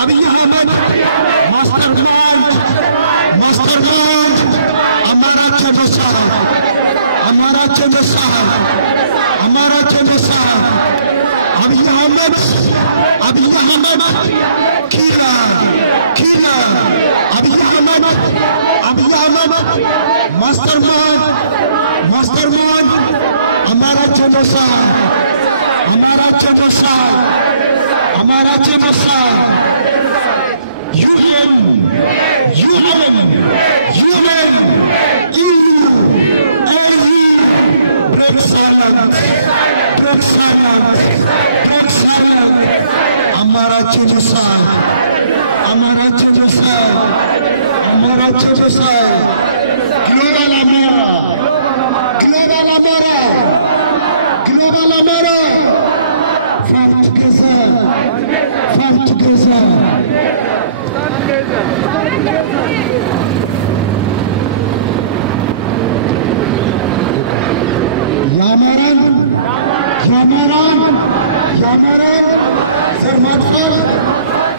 Abiy Ahmed, mastermind, Amhara Genocide, Amhara Genocide, Amhara Genocide. Abiy Ahmed, killer. Abiy Ahmed, mastermind, Amhara Genocide, Amhara Genocide. Amhara Genocide. UN, EU, break silence. Amhara Genocide. Amhara Genocide. Global Amhara. Fight together. Yamaran, Zermatfar,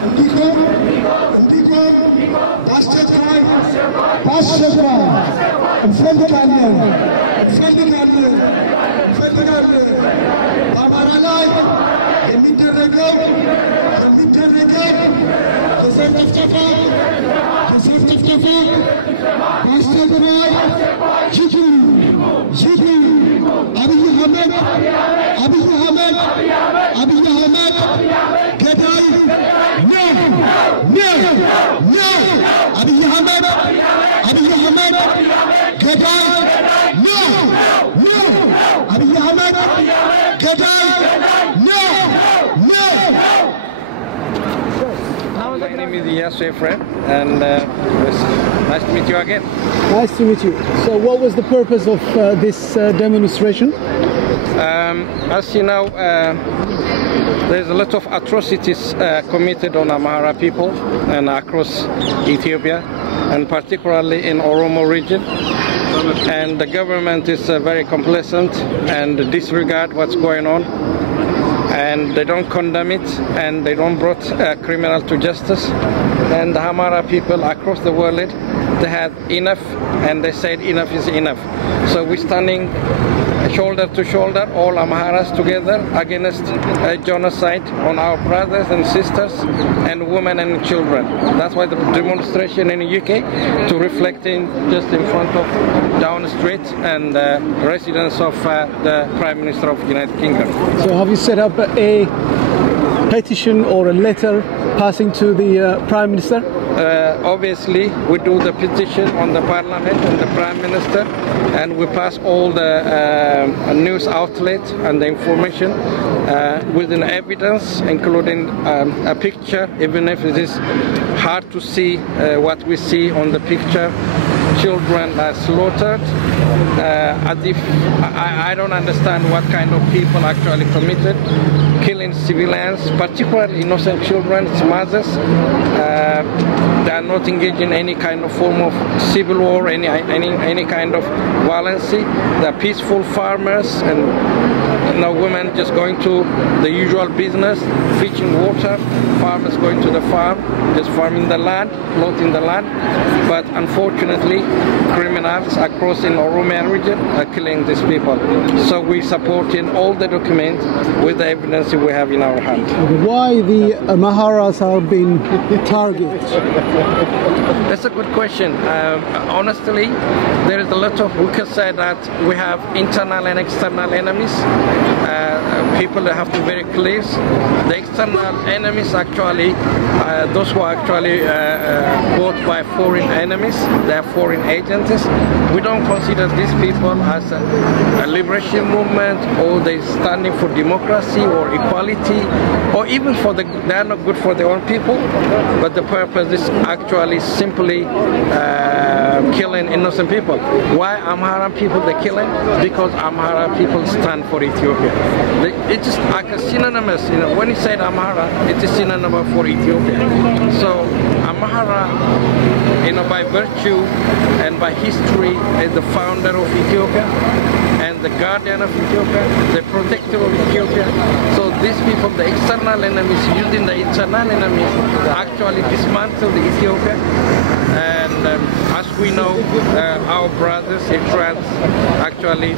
Indigo, Pashtrai, Enfrendicalle, Amaralai, Emitirregal, Desertiftefa, Pashtrai, Jidu, Abiy Ahmed, Gadai, no, Abiy Ahmed, Gadai, no, Abiy Ahmed, Gadai, no. My name is Yasser Fred, and it's nice to meet you again. Nice to meet you. So what was the purpose of this demonstration? As you know, there's a lot of atrocities committed on Amhara people and across Ethiopia, and particularly in Oromo region. And the government is very complacent and disregard what's going on. And they don't condemn it, and they don't brought criminal to justice. And the Amhara people across the world, they had enough, and they said enough is enough. So we're standing shoulder to shoulder, all Amharas together against a genocide on our brothers and sisters and women and children. That's why the demonstration in the UK to reflecting just in front of down the street and residence of the Prime Minister of the United Kingdom. So have you set up a petition or a letter passing to the Prime Minister? Obviously, we do the petition on the Parliament and the Prime Minister, and we pass all the news outlets and the information with an evidence, including a picture, even if it is hard to see what we see on the picture. Children are slaughtered, as if I don't understand what kind of people actually committed, killing civilians, particularly innocent children, mothers. They are not engaged in any kind of form of civil war, any kind of violence. They are peaceful farmers, and women just going to the usual business, fetching water, farmers going to the farm, just farming the land, plotting the land. But unfortunately, criminals across in Oromia region are killing these people. So we're supporting all the documents with the evidence we have in our hand. Why the Amharas are being targeted? That's a good question. Honestly, there is a lot of, we can say that we have internal and external enemies. People have to be very clear. The external enemies actually, those who are actually bought by foreign enemies, they are foreign agents. We don't consider these people as a liberation movement, or they standing for democracy or equality, or even for they are not good for their own people, but the purpose is actually simply killing innocent people. Why Amhara people they're killing? Because Amhara people stand for Ethiopia. It's just like a synonymous, when you say Amhara, it is synonym for Ethiopia. So Amhara, by virtue and by history, is the founder of Ethiopia, and the the guardian of Ethiopia, the protector of Ethiopia. So these people, the external enemies, using the internal enemies, actually dismantle the Ethiopia. And as we know, our brothers, Ethiopians, actually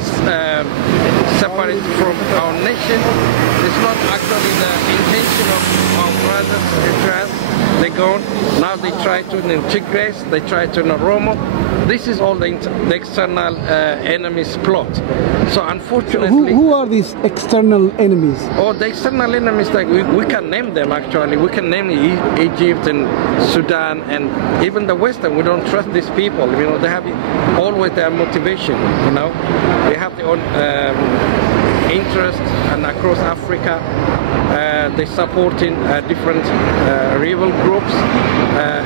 separate from our nation. It's not actually the intention of our brothers, Ethiopians. They go, now they try to integrate, they try to Oromo. This is all the external enemies plot. So unfortunately... Who are these external enemies? Oh, the external enemies, like we can name them actually. We can name Egypt and Sudan and even the Western. We don't trust these people. You know, they have always their motivation, you know. They have their own interest, and across Africa they supporting different rival groups.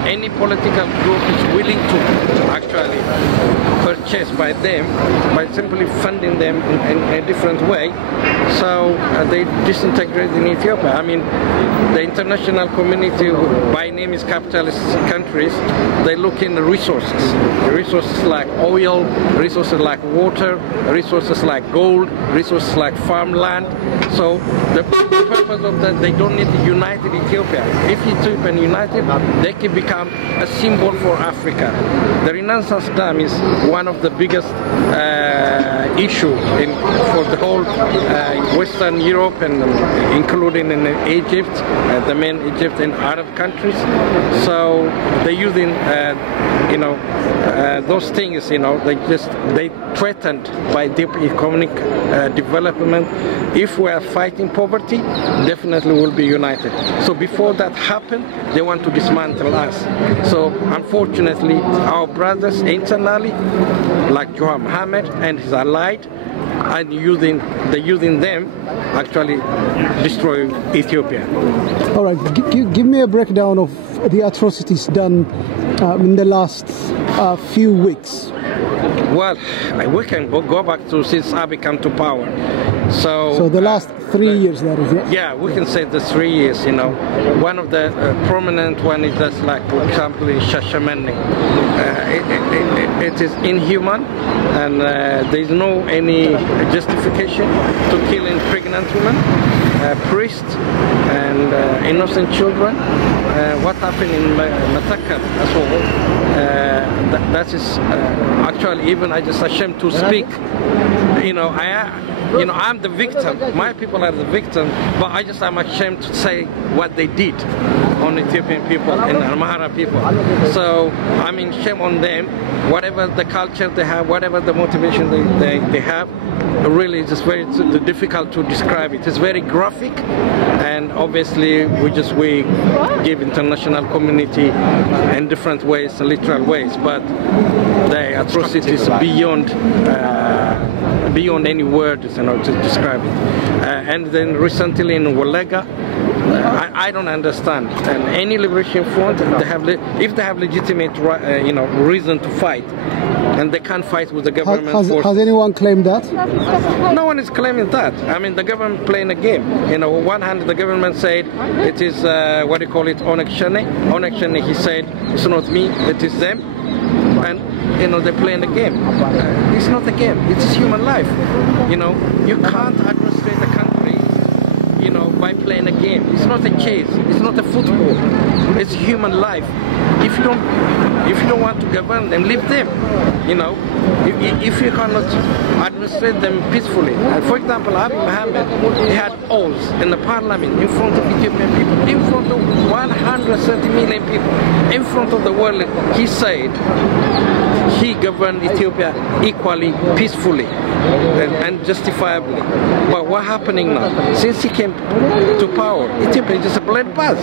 Any political group is willing to actually purchase by them by simply funding them in a different way. So they disintegrate in Ethiopia. I mean, the international community, by name is capitalist countries, they look in the resources like oil, resources like water, resources like gold, resources like farmland. So the purpose of that, they don't need a united Ethiopia. If Ethiopia united, they can become a symbol for Africa. The Renaissance Dam is one of the biggest issue for the whole Western Europe, and including in Egypt, the main Egypt and Arab countries. So they're using, you know, those things, you know, they threatened by deep economic development. If we are fighting poverty, definitely we'll be united. So before that happened, they want to dismantle us. So unfortunately, our brothers internally, like Johan Mohammed and his allied, and they're using them actually destroying Ethiopia. All right, give me a breakdown of the atrocities done in the last few weeks. Well, we can go back to since Abiy came to power. So the last 3 years, that is, yeah? Yeah, we can say the 3 years, you know. One of the prominent one is just like, for example, in Shashamene. It is inhuman, and there is no any justification to killing pregnant women, priests, and innocent children. What happened in Matakal as well, that is actually, even I just ashamed to speak. I'm the victim. My people are the victim, but I'm ashamed to say what they did on Ethiopian people and Amhara people. So I mean, shame on them. Whatever the culture they have, whatever the motivation they have, really it's just very difficult to describe it. It's very graphic, and obviously we give international community in different ways, literal ways, but the atrocities beyond any words, you know, to describe it. And then recently in Walega, I don't understand. And any liberation front, if they have legitimate, reason to fight, and they can't fight with the government forces. Has anyone claimed that? No one is claiming that. I mean, the government playing a game. You know, on one hand, the government said it is Onek Shane. Onek Shane, he said it's not me, it is them, and they're playing the game. It's not a game. It's human life. You can't administrate the country, by playing a game. It's not a chase. It's not a football. It's human life. If you don't want to govern them, leave them. If you cannot administrate them peacefully. For example, Abiy Mohammed, he had oaths in the parliament in front of Ethiopian people, in front of 130 million people, in front of the world. He said he governed Ethiopia equally, peacefully, and justifiably. But what's happening now? Since he came to power, Ethiopia is just a bloodbath.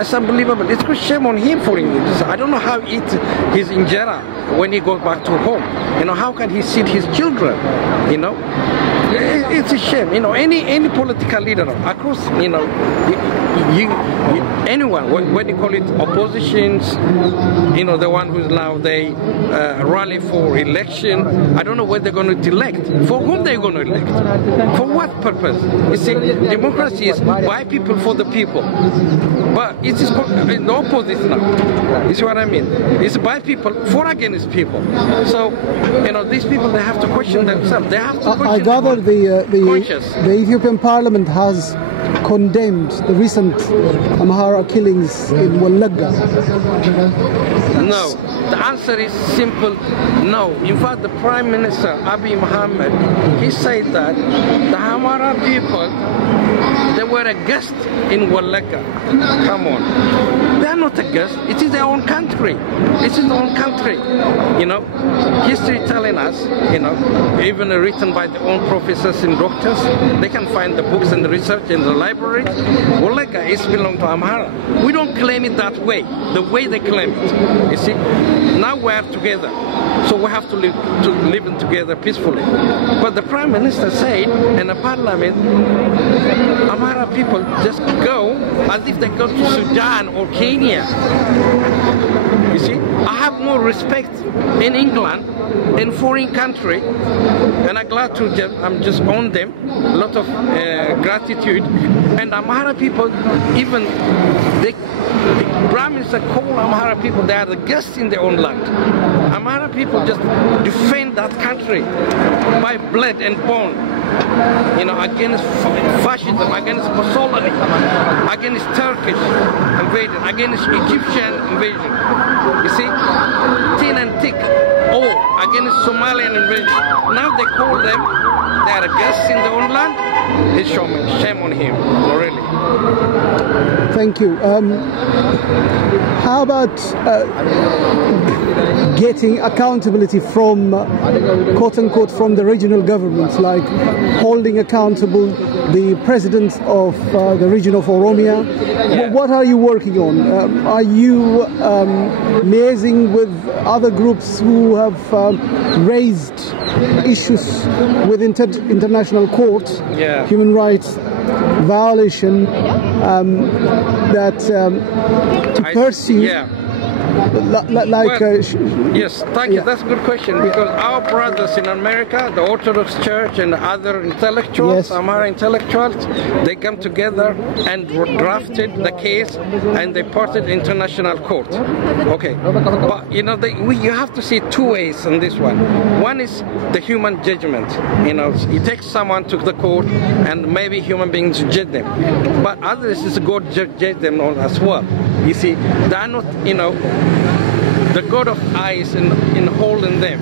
It's unbelievable. It's a shame on him for him. I don't know how he's in Jera when he goes back to home. How can he see his children? It's a shame. Any political leader across, anyone, when you call it oppositions, the one who's now rally for election. I don't know what they're going to elect. For whom they're going to elect? For what purpose? You see, democracy is by people for the people. But it is the opposite now. You see what I mean? It's by people for against people. So, you know, these people, they have to question themselves. They have to question I gather the Ethiopian Parliament has condemned the recent Amhara killings in Wallagga. No. The answer is simple, no. In fact, the Prime Minister, Abiy Mohammed, he said that the Amhara people, they were a guest in Wallagga. Come on. They are not a guest. It is their own country. It is their own country. You know, history telling us, you know, even written by their own professors and doctors, they can find the books and the research in the library. Wallagga is belong to Amhara. We don't claim it that way, the way they claim it. You see, now we are together. So we have to live together peacefully. But the Prime Minister said in the Parliament, Amhara people just go as if they go to Sudan or Kenya. You see, I have more respect in England, in foreign country, and I'm glad to just on them, a lot of gratitude. And Amhara people, even the Prime Minister call Amhara people, they are the guests in their own land. Amhara people just defend that country by blood and bone, you know, against fascism, against Mussolini, against Turkish invasion, against Egyptian invasion. You see, thin and thick, all against Somalian invasion. Now they call them, they are guests in their own land. It's shame on him, really. Thank you. How about getting accountability from, quote unquote, from the regional governments, like holding accountable the president of the region of Oromia? Yeah. What are you working on? Are you liaising with other groups who have raised issues with international court, human rights violation, that to pursue? Yes, thank you. That's a good question, because our brothers in America, the Orthodox Church and other intellectuals, Amhara intellectuals, they come together and drafted the case and they put it in international court. Okay, but you know, you have to see two ways on this one. One is the human judgment. You know, it takes someone to the court and maybe human beings judge them, but others is God judge them as well. You see, they are not, you know, the God of eyes in holding them.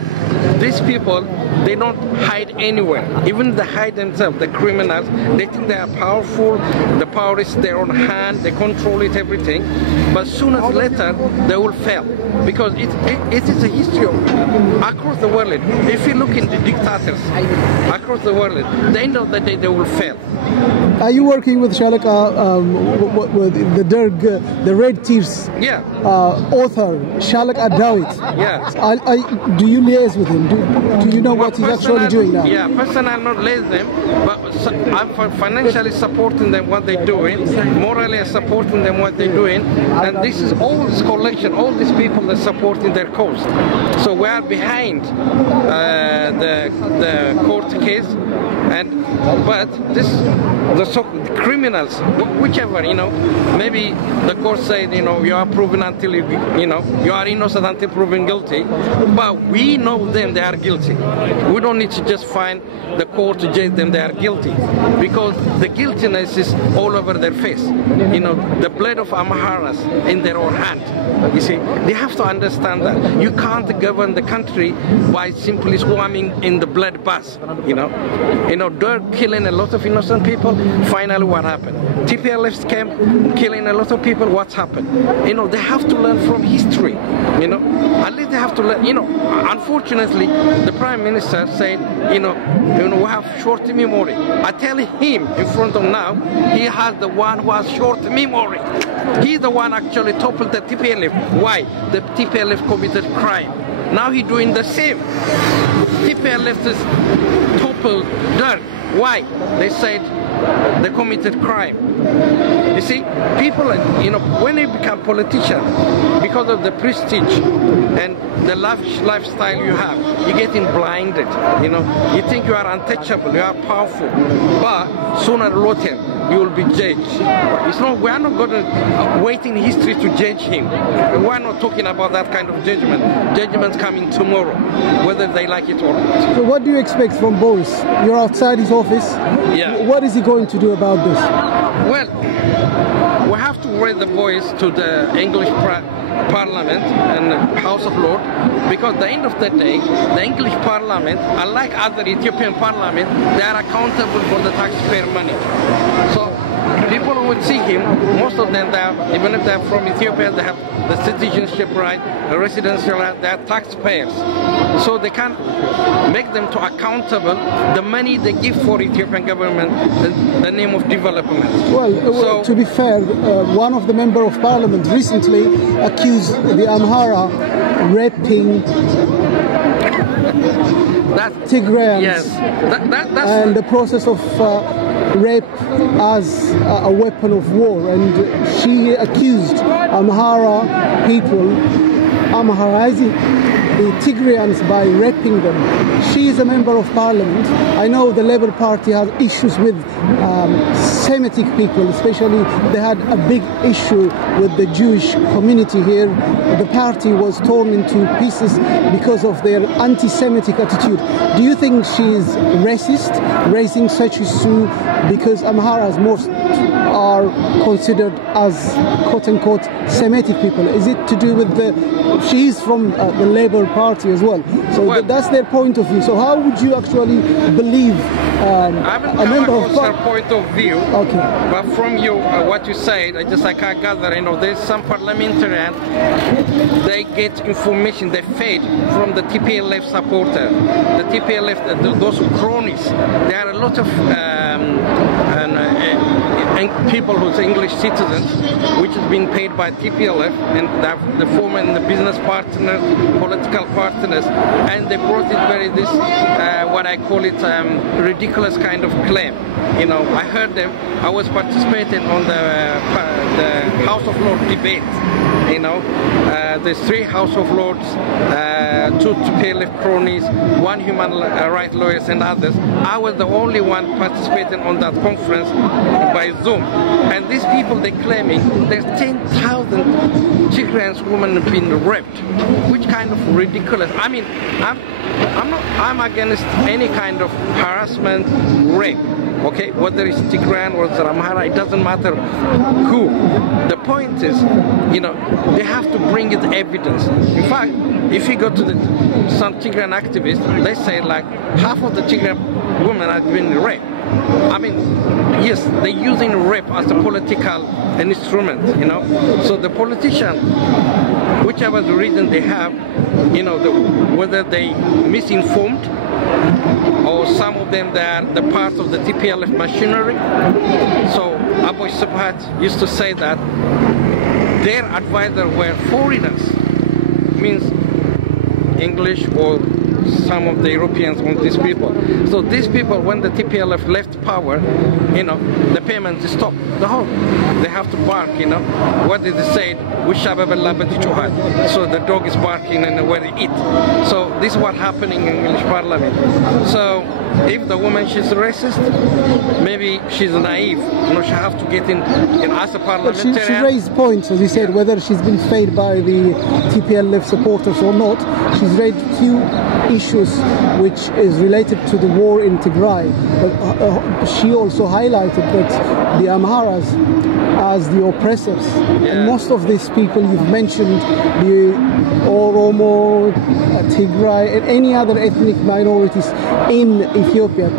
These people, they don't hide anywhere. Even they hide themselves, the criminals. They think they are powerful. The power is in their own hand. They control it, everything. But sooner or later, they will fail. Because it is a history across the world. If you look into dictators across the world, at the end of the day, they will fail. Are you working with Shalaka, the Red Tears author, Shalak Adawit? Yes. Do you liaise with him? Do you know what he's actually doing now? Yeah, personally I'm not liaise them, but I'm financially supporting them what they're doing, morally I'm supporting them what they're doing, and this is all this collection, all these people that are supporting their cause. So we are behind the court case, but the criminals, whichever, you know, maybe the court said, you know, you are proven until you are innocent until proven guilty, but we know them, they are guilty. We don't need to just find the court to judge them, they are guilty, because the guiltiness is all over their face. You know, the blood of Amharas in their own hand. You see, they have to understand that you can't govern the country by simply swimming in the blood bath. You know, they're killing a lot of innocent people. Finally, what happened? TPLF came, killing a lot of people. What's happened? You know, they have to learn from history. You know, at least they have to learn. You know, unfortunately, the Prime Minister said, you know, we have short memory. I tell him in front of now, he has the one who has short memory. He's the one actually toppled the TPLF. Why? The TPLF committed crime. Now he's doing the same. TPLF is toppled dirt. Why? They said they committed crime. You see, people, when they become politicians, because of the prestige and the lavish lifestyle you have, you're getting blinded. You think you are untouchable, you are powerful, but sooner or later you will be judged. We are not going to wait in history to judge him. We are not talking about that kind of judgment. Judgment's coming tomorrow, whether they like it or not. So what do you expect from Boris? You're outside his office. Yeah. What is he going to do about this? Well, we have to raise the voice to the English Parliament and House of Lords, because at the end of the day, the English Parliament, unlike other Ethiopian Parliament, they are accountable for the taxpayer money. So people who would see him, most of them, even if they're from Ethiopia, they have the citizenship right, the residential right, they are taxpayers. So they can't make them to accountable the money they give for Ethiopian government in the name of development. Well, to be fair, one of the member of parliament recently accused the Amhara raping Tigrayans, yes, that's and the process of rape as a weapon of war, and she accused Amhara people Amharizing the Tigrayans by raping them. She is a member of parliament. I know the Labour Party has issues with Semitic people, especially they had a big issue with the Jewish community here. The party was torn into pieces because of their anti-Semitic attitude. Do you think she is racist, raising such issue because Amharas most are considered as quote-unquote Semitic people? Is it to do with she is from the Labour Party as well, so that's their point of view. So how would you actually believe I haven't come across her point of view, okay, but from you, what you said, I can't gather, there's some parliamentarians, they get information, they fed from the TPLF supporter, the TPLF, those cronies. There are a lot of people who's English citizens, which has been paid by TPLF, and the former and the business partners, political partners, and they brought it what I call it, ridiculous kind of claim. I heard them. I was participating on the House of Lords debate. There's 3 House of Lords, 2 TPLF cronies, 1 human rights lawyers, and others. I was the only one participating on that conference by Zoom. And these people, they're claiming there's 10,000 Tigrayan women have been raped. Which kind of ridiculous? I'm against any kind of harassment, rape. Okay, whether it's Tigrayan or Amhara, it doesn't matter who. The point is, they have to bring it evidence. In fact, if you go to some Tigrayan activists, they say like half of the Tigrayan women have been raped. Yes, they're using rape as a political instrument, So the politician, whichever the reason they have, whether they misinformed, or some of them, they are the part of the TPLF machinery. So Abu Subhat used to say that their advisor were foreigners, means English or some of the Europeans on these people. So these people, when the TPLF left power, the payments stopped. They have to bark, What did they say? So the dog is barking and where they eat. So this is what happening in English Parliament. So if the woman, she's racist, maybe she's naive. She have to get in as a parliamentarian. But she raised points, as you said, whether she's been fed by the TPLF supporters or not. She's raised few issues which is related to the war in Tigray. But she also highlighted that the Amharas as the oppressors. Yeah. And most of these people you've mentioned, the Oromo, Tigray, and any other ethnic minorities in Ethiopia,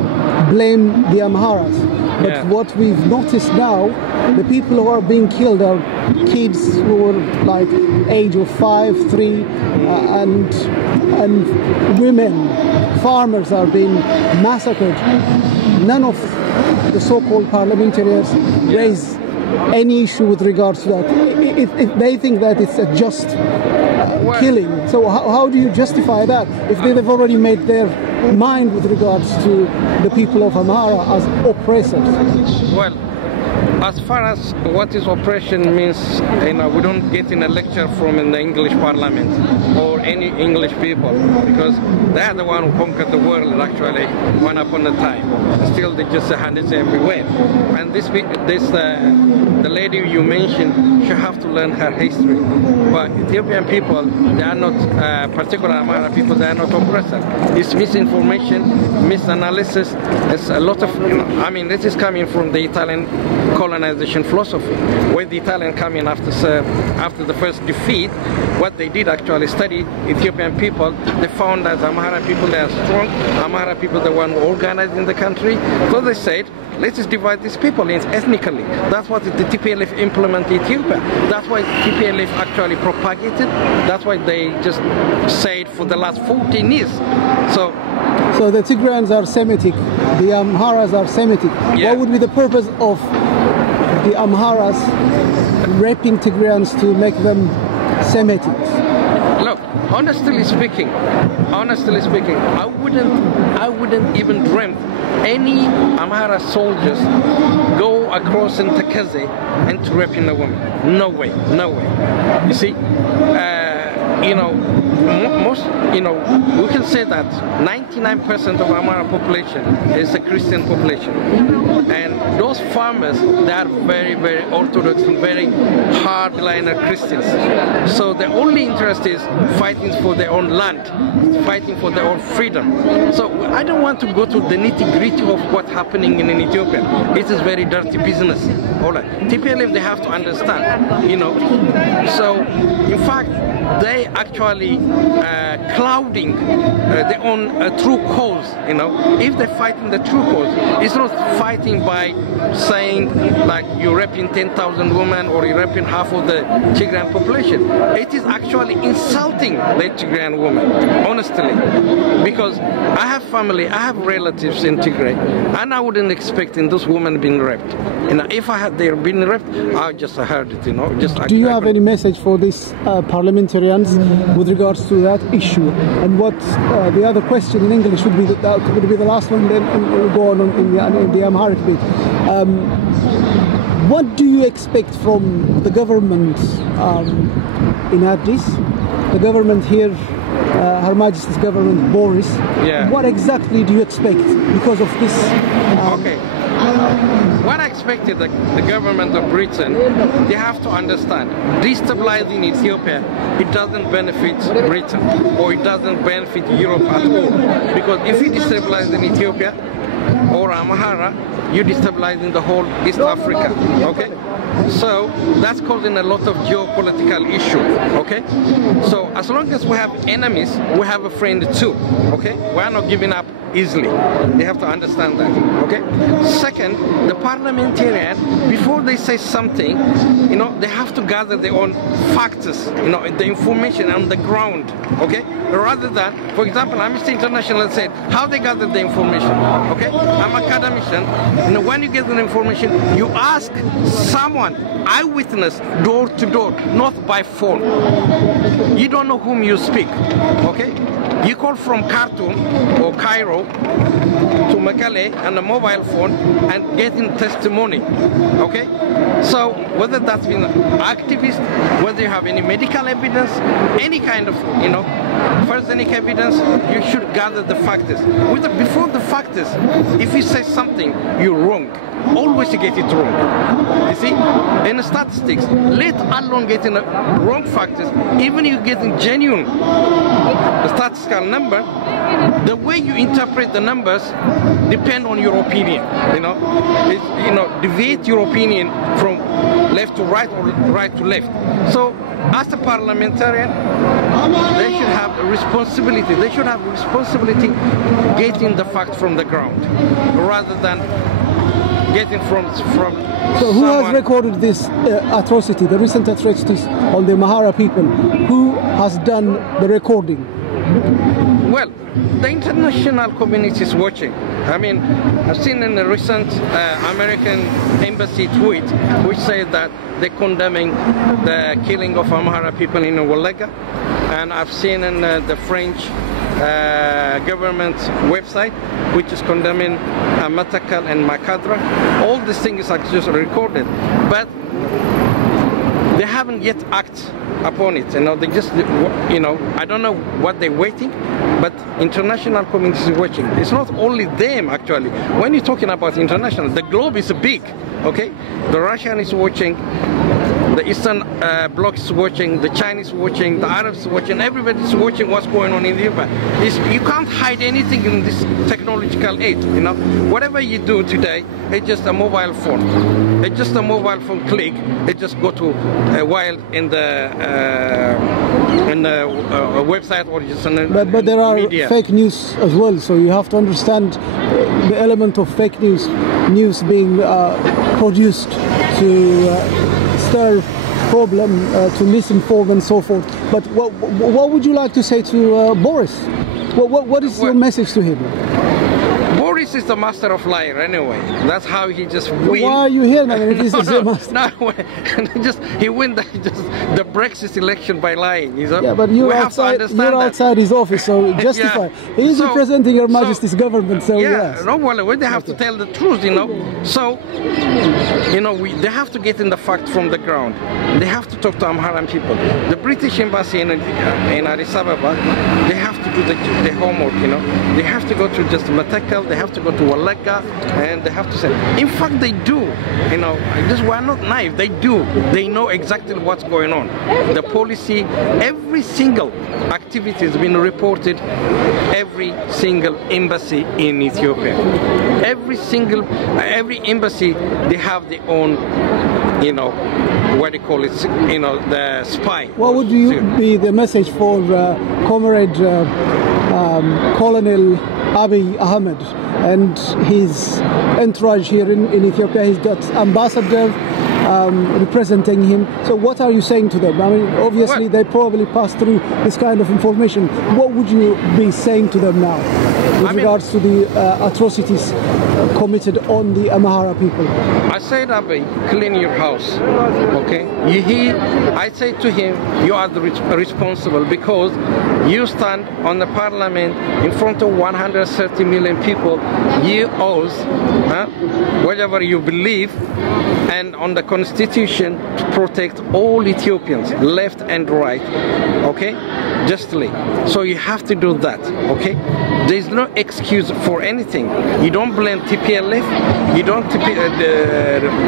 blame the Amharas. But what we've noticed now, the people who are being killed are kids who are like age of 5, 3, and women, farmers are being massacred. None of the so-called parliamentarians raise any issue with regards to that. If they think that it's a just killing. So how do you justify that if they've already made their mind with regards to the people of Amhara as oppressors? Well, as far as what is oppression means, we don't get in a lecture from in the English Parliament or any English people, because they are the one who conquered the world actually one upon a time. Still, they just hand it everywhere. And the lady you mentioned, she have to learn her history. But Ethiopian people, they are not, particular Amhara people, they are not oppressors. It's misinformation, misanalysis. It's a lot of, this is coming from the Italian colonization philosophy, where the Italian come in after the first defeat. What they did actually study Ethiopian people. They found that Amhara people, they are strong. Amhara people, the one organizing the country. So they said, let's just divide these people in ethnically. That's what the TPLF implemented in Ethiopia. That's why TPLF actually propagated. That's why they just said for the last 14 years. So the Tigrayans are Semitic, the Amharas are Semitic. Yeah. What would be the purpose of the Amharas raping Tigrayans to make them Semitics? Look, honestly speaking, I wouldn't even dream any Amhara soldiers go across in Tekeze and to raping a woman. No way. You see, we can say that 99% of Amhara population is a Christian population, and those farmers, they are very, very orthodox and very hardliner Christians. So the only interest is fighting for their own land, fighting for their own freedom. So I don't want to go to the nitty-gritty of what's happening in Ethiopia. It is very dirty business. All right, TPLF, they have to understand, So in fact, they actually clouding their own true cause. If they're fighting the true cause, it's not fighting by saying like you're raping 10,000 women or you're raping half of the Tigrayan population. It is actually insulting the Tigrayan woman, honestly, because I have family, I have relatives in Tigray, and I wouldn't expect those women being raped. If I had they been raped, I just heard it. Do you have any message for these parliamentarians with regards to that issue? And what the other question in English would be the last one, then we'll go on in the Amharic bit. What do you expect from the government in Addis? The government here, Her Majesty's government, Boris. Yeah. What exactly do you expect because of this? Okay. What I expected the government of Britain, they have to understand, destabilizing Ethiopia, it doesn't benefit Britain or it doesn't benefit Europe at all. Because if you destabilize in Ethiopia or Amhara, you're destabilizing the whole East Africa, okay? So that's causing a lot of geopolitical issue, okay? So as long as we have enemies, we have a friend too, okay? We are not giving up easily. They have to understand that, okay? Second, the parliamentarian, before they say something, they have to gather their own facts, the information on the ground, okay? Rather than, for example, Amnesty International said how they gather the information, okay? I'm an academician, when you get the information, you ask someone, eyewitness, door to door, not by phone. You don't know whom you speak, okay? You call from Khartoum or Cairo to Mekelle on a mobile phone and getting testimony, okay? So whether that's been activist, whether you have any medical evidence, any kind of, forensic evidence, you should gather the facts. Before the facts, if you say something, you're wrong. Always you get it wrong. You see, in the statistics, let alone getting wrong factors, even you getting genuine statistical number, the way you interpret the numbers depend on your opinion. Deviate your opinion from left to right or right to left. So as a parliamentarian, they should have a responsibility. They should have a responsibility getting the facts from the ground, rather than getting from So who has recorded this atrocity, the recent atrocities on the Amhara people? Who has done the recording? Well, the international community is watching. I've seen in a recent American embassy tweet which said that they're condemning the killing of Amhara people in Walega, and I've seen in the French government website, which is condemning Matakal and Makadra. All these things are just recorded, but they haven't yet acted upon it. They just, I don't know what they're waiting, but international community is watching. It's not only them, actually. When you're talking about international, the globe is big, okay? The Russian is watching, the Eastern Bloc is watching, the Chinese is watching, the Arabs is watching, everybody's watching what's going on in Ethiopia. You can't hide anything in this technological age, Whatever you do today, it's just a mobile phone. It's just a mobile phone click. It just go to wild in the website or just in the but there are media. Fake news as well, so you have to understand the element of fake news being produced to stir problem, to misinform and so forth. But what would you like to say to Boris? What is your message to him? Boris is the master of liar anyway. That's how he just wins. Why are you here now? If this is the master? He wins the Brexit election by lying. Yeah, but you're outside his office, so justify. He's representing Your Majesty's government, so yes. No, well, they have to tell the truth, So, they have to get in the fact from the ground. They have to talk to Amharan people. The British embassy in Addis Ababa, they have to do the homework, They have to go to just Matakal, they have to go to Walaga, and they have to say, in fact they do, we're not naive, they do. They know exactly what's going on. The policy, every single activity has been reported, every single embassy in Ethiopia. Every embassy, they have their own, what do you call it, the spy. What would be the message for Comrade Colonel Abiy Ahmed and his entourage here in Ethiopia? He's got ambassador representing him. So what are you saying to them? I mean, obviously they probably pass through this kind of information. What would you be saying to them now with regards to the atrocities committed on the Amhara people? I said, Abiy, clean your house, okay? I say to him, you are the responsible because you stand on the parliament in front of 130 million people. You owe, whatever you believe, and on the constitution to protect all Ethiopians, left and right, okay? Justly. So you have to do that, okay? There's no excuse for anything. You don't blame TPLF, you don't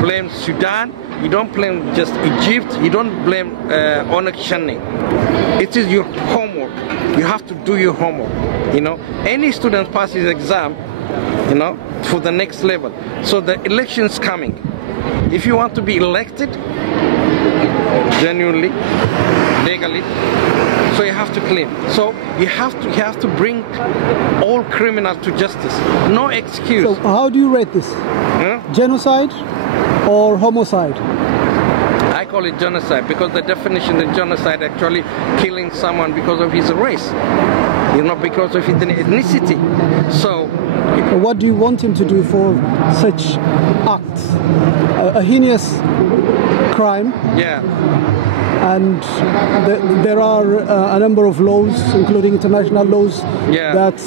blame Sudan, you don't blame just Egypt, you don't blame Onak Shani. It is your homework. You have to do your homework, Any student passes exam, for the next level. So the election's coming. If you want to be elected, genuinely, legally, so you have to clean. So you have to bring all criminals to justice. No excuse. So how do you rate this? Genocide or homicide? I call it genocide because the definition of genocide actually killing someone because of his race, because of his ethnicity. So what do you want him to do for such acts? A heinous crime. Yeah. And there are a number of laws, including international laws, that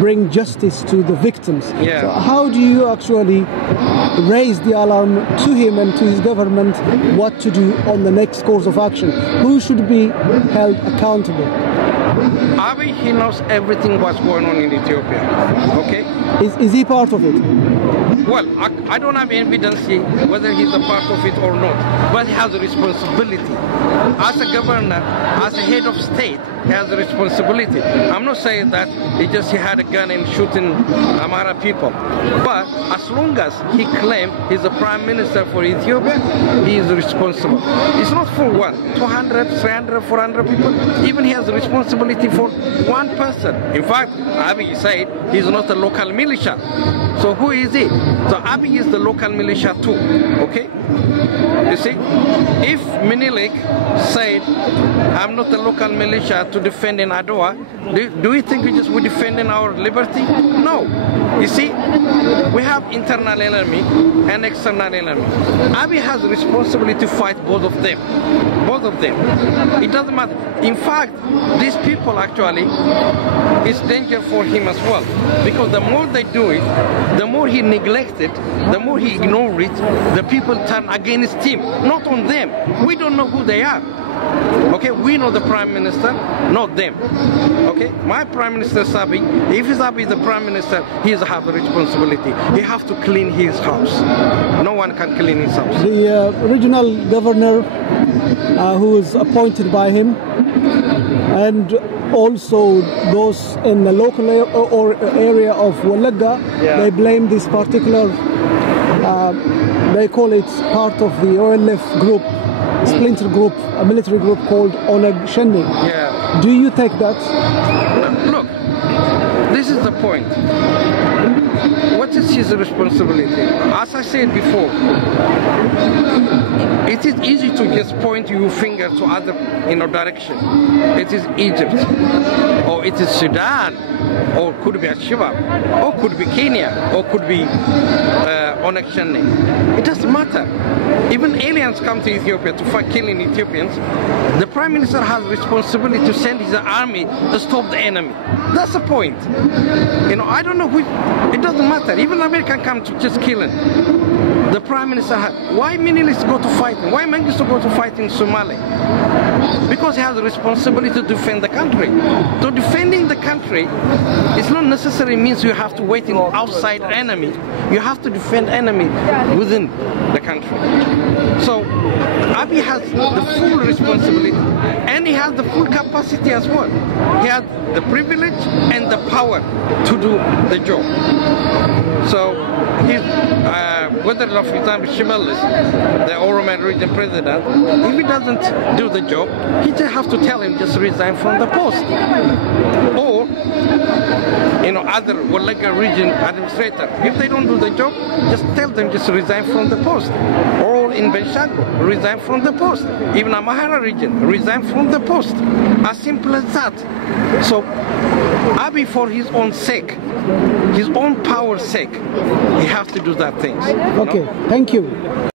bring justice to the victims. Yeah. So how do you actually raise the alarm to him and to his government what to do on the next course of action? Who should be held accountable? Abiy, he knows everything what's going on in Ethiopia, okay? Is he part of it? Well, I don't have evidence whether he's a part of it or not, but he has a responsibility. As a governor, as a head of state, he has a responsibility. I'm not saying that he had a gun and shooting Amhara people, but as long as he claims he's the prime minister for Ethiopia, he is responsible. It's not for what, 200, 300, 400 people? Even he has a responsibility for one person. In fact, Abiy said he's not a local militia. So who is he? So Abiy is the local militia too, okay? You see, if Minilik said, I'm not a local militia to defend in Adwa, do you think we're defending our liberty? No. You see, we have internal enemy and external enemy. Abiy has a responsibility to fight both of them. Both of them. It doesn't matter. In fact, these people actually, it's danger for him as well. Because the more they do it, the more he neglects it, the more he ignores it, the people turn against him, not on them. We don't know who they are. Okay, we know the Prime Minister, not them. Okay, my Prime Minister is Abiy. If Abiy is the Prime Minister, he has a responsibility. He has to clean his house. No one can clean his house. The regional governor who is appointed by him, and also those in the local area of Walaga, they blame this particular, they call it part of the OLF group, splinter group, a military group called Oneg Shende. Yeah. Do you take that? Look, this is the point. What is his responsibility? As I said before, it is easy to just point your finger to other direction. It is Egypt, or it is Sudan, or could be Al-Shabaab, or could be Kenya, or could be Oneg Shende. It doesn't matter. Even aliens come to Ethiopia to fight killing Ethiopians. The Prime Minister has responsibility to send his army to stop the enemy. That's the point. You know, I don't know which, it doesn't matter. Even America come to just kill him. The Prime Minister has, why Minilis go to fight him? Why Mengistu go to fight in Somalia? Because he has a responsibility to defend the country. So defending the country, it's not necessarily means you have to wait in outside enemy. You have to defend enemy within the country. So Abiy has the full responsibility, and he has the full capacity as well. He has the privilege and the power to do the job. So he's, whether for example Shimelis, the Oromo region president, if he doesn't do the job, he just have to tell him just resign from the post. Or, you know, other Walaga region administrator, if they don't do the job, just tell them just resign from the post. Or in Benshago, resign from the post. Even Amhara region, resign from the post. As simple as that. So Abiy, for his own sake, his own power's sake, he has to do that things. Okay, thank you.